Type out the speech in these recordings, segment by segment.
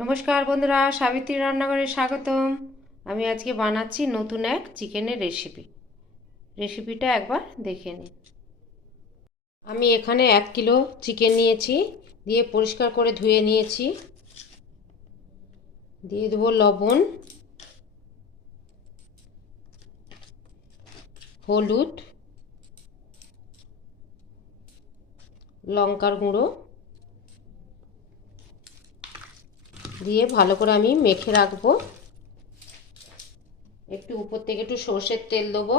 নমস্কার বন্ধুরা, সাবিত্রী রান্নাঘরে স্বাগতম। আমি আজকে বানাচ্ছি নতুন এক চিকেনের রেসিপি। রেসিপিটা একবার দেখে নিন আমি এখানে এক কিলো চিকেন নিয়েছি, দিয়ে পরিষ্কার করে ধুয়ে নিয়েছি। দিয়ে দেবো লবণ, হলুদ, লঙ্কার গুঁড়ো দিয়ে ভালো করে আমি মেখে রাখব। একটু উপর থেকে একটু সর্ষের তেল দেবো।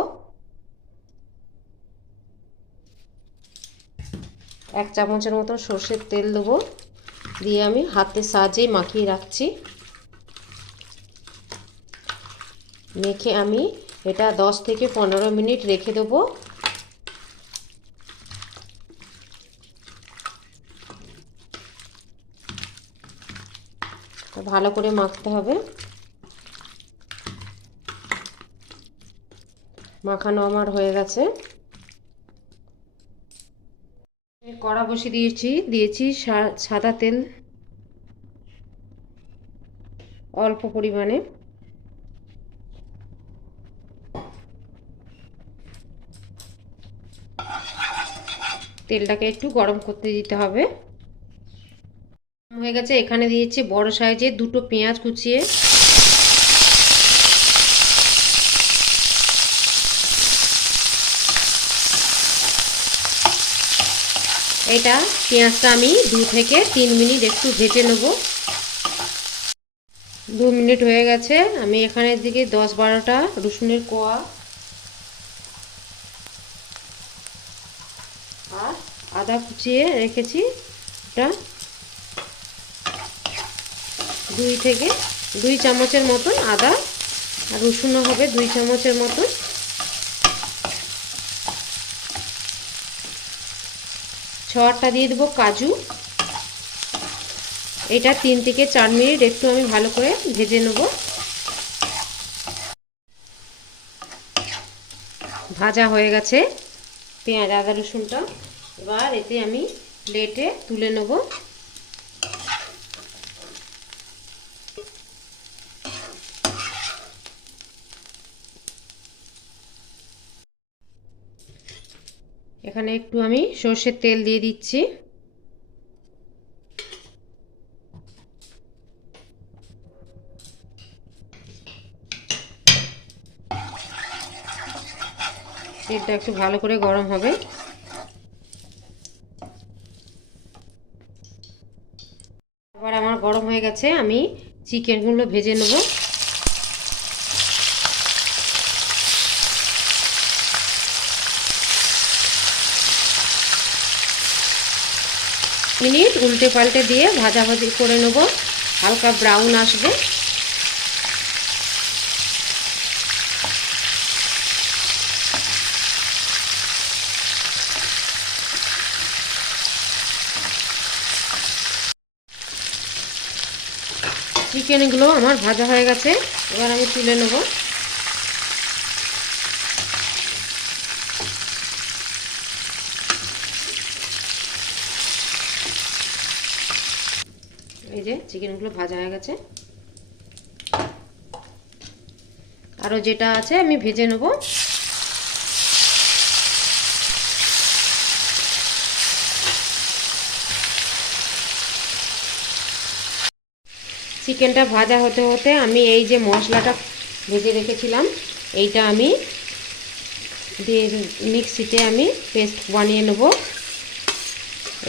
এক চামচের মতো সর্ষের তেল দেবো। দিয়ে আমি হাতের সাহায্যেই মাখিয়ে রাখছি। মেখে আমি এটা দশ থেকে পনেরো মিনিট রেখে দেবো। ভালো করে মাখতে হবে। মাখানো আমার হয়ে গেছে। কড়া বসিয়ে দিয়েছি দিয়েছি সাদা তেল অল্প পরিমাণে। তেলটাকে একটু গরম করতে দিতে হবে। হয়ে গেছে। এখানে দিয়েছি বড় সাইজের দুটো পেঁয়াজ কুচিয়ে। এটা পেঁয়াজটা আমি দু থেকে তিন মিনিট একটু ভেজে নেব। দু মিনিট হয়ে গেছে। আমি এখানে দিকে দশ বারোটা রসুনের কোয়া আর আদা কুচিয়ে রেখেছি। এটা দুই থেকে দুই চামচের মতন আদা আর রসুনও হবে দুই চামচের মতন। ছটা দিয়ে দেবো কাজু। এটা তিন থেকে চার মিনিট একটু আমি ভালো করে ভেজে নেব। ভাজা হয়ে গেছে পেঁয়াজ, আদা, রসুনটা। এবার এতে আমি প্লেটে তুলে নেব। এখানে একটু আমি সর্ষের তেল দিয়ে দিচ্ছি। তেলটা একটু ভালো করে গরম হবে। আবার আমার গরম হয়ে গেছে, আমি চিকেনগুলো ভেজে নেব। মিনিট উল্টে পাল্টে দিয়ে ভাজাভাজি করে নেব। হালকা ব্রাউন আসবে। চিকেনগুলো আমার ভাজা হয়ে গেছে। এবার আমি তুলে নেব। যে চিকেনগুলো ভাজা হয়ে গেছে। আরও যেটা আছে আমি ভেজে নেব। চিকেনটা ভাজা হতে হতে আমি এই যে মশলাটা ভেজে রেখেছিলাম, এইটা আমি দিয়ে মিক্সিতে আমি পেস্ট বানিয়ে নেব।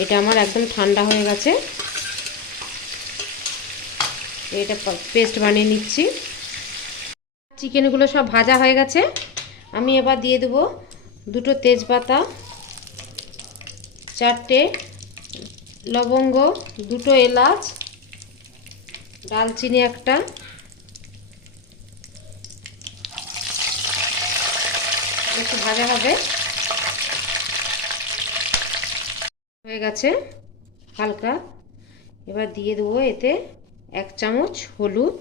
এটা আমার একদম ঠান্ডা হয়ে গেছে। এটা পেস্ট বানিয়ে নিচ্ছি। চিকেনগুলো সব ভাজা হয়ে গেছে। আমি এবার দিয়ে দেব দুটো তেজপাতা, চারটে লবঙ্গ, দুটো এলাচ, ডালচিনি একটা। একটু ভাজা হবে। হয়ে গেছে হালকা। এবার দিয়ে দেবো এতে এক চামচ হলুদ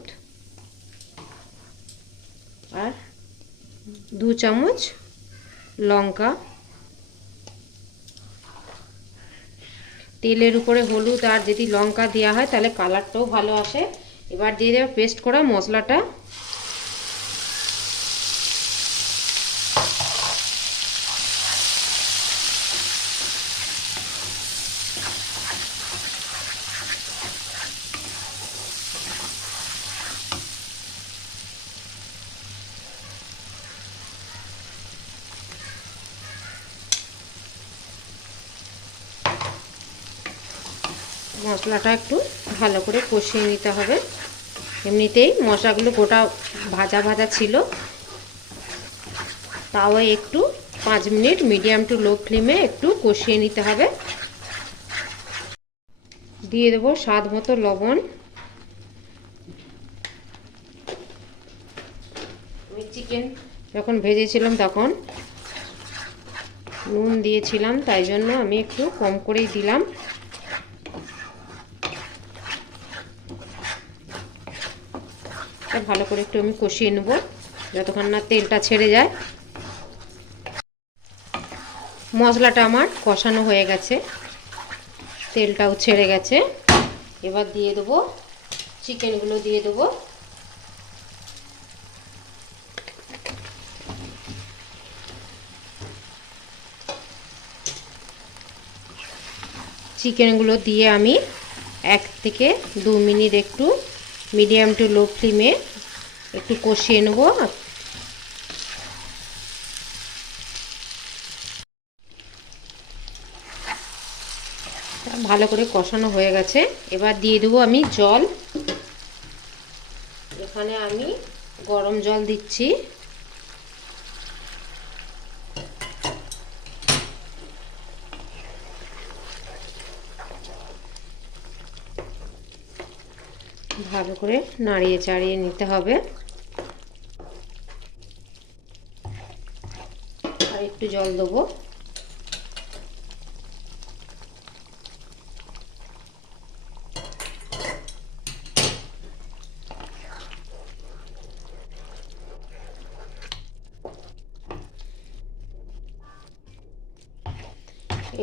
আর দু চামচ লঙ্কা। তেলের উপরে হলুদ আর যদি লঙ্কা দেওয়া হয় তাহলে কালারটাও ভালো আসে। এবার দিয়ে দেবে পেস্ট করা মশলাটা। মশলাটা একটু ভালো করে কষিয়ে নিতে হবে। এমনিতেই মশলাগুলো গোটা ভাজা ভাজা ছিল। তাও একটু পাঁচ মিনিট মিডিয়াম টু লো ফ্লেমে একটু কষিয়ে নিতে হবে। দিয়ে দেবো স্বাদ মতো লবণ। চিকেন যখন ভেজেছিলাম তখন নুন দিয়েছিলাম, তাই জন্য আমি একটু কম করেই দিলাম। ভালো করে একটু আমি কষিয়ে নেব, যতক্ষণ না তেলটা ছেড়ে যায়। মশলাটা আমার কষানো হয়ে গেছে, তেলটাও ছেড়ে গেছে। এবার দিয়ে দেবো, চিকেনগুলো দিয়ে দেবো। চিকেনগুলো দিয়ে আমি এক থেকে দু মিনিট একটু মিডিয়াম টু লো ফ্লেমে একটু কষিয়ে নেব। ভালো করে কষানো হয়ে গেছে। এবার দিয়ে দেবো আমি জল। এখানে আমি গরম জল দিচ্ছি। ভালো করে নাড়িয়ে চাড়িয়ে নিতে হবে। আর একটু জল দেবো।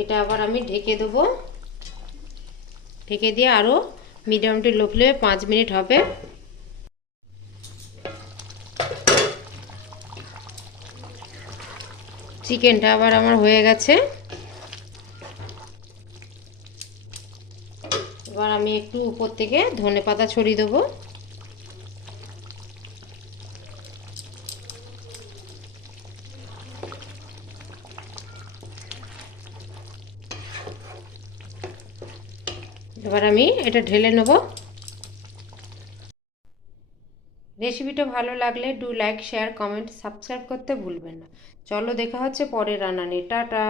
এটা আবার আমি ঢেকে দেবো। ঢেকে দিয়ে আরও মিডিয়াম টু লো ফ্লেমে পাঁচ মিনিট হবে। চিকেনটা আবার আমার হয়ে গেছে। এবার আমি একটু উপর থেকে ধনে পাতা ছড়িয়ে দেবো। এবার আমি এটা ঢেলে নেব। রেসিপিটা ভালো লাগলে do like share comment subscribe করতে ভুলবেন না। চলো দেখা হচ্ছে পরে রান্না টাটা।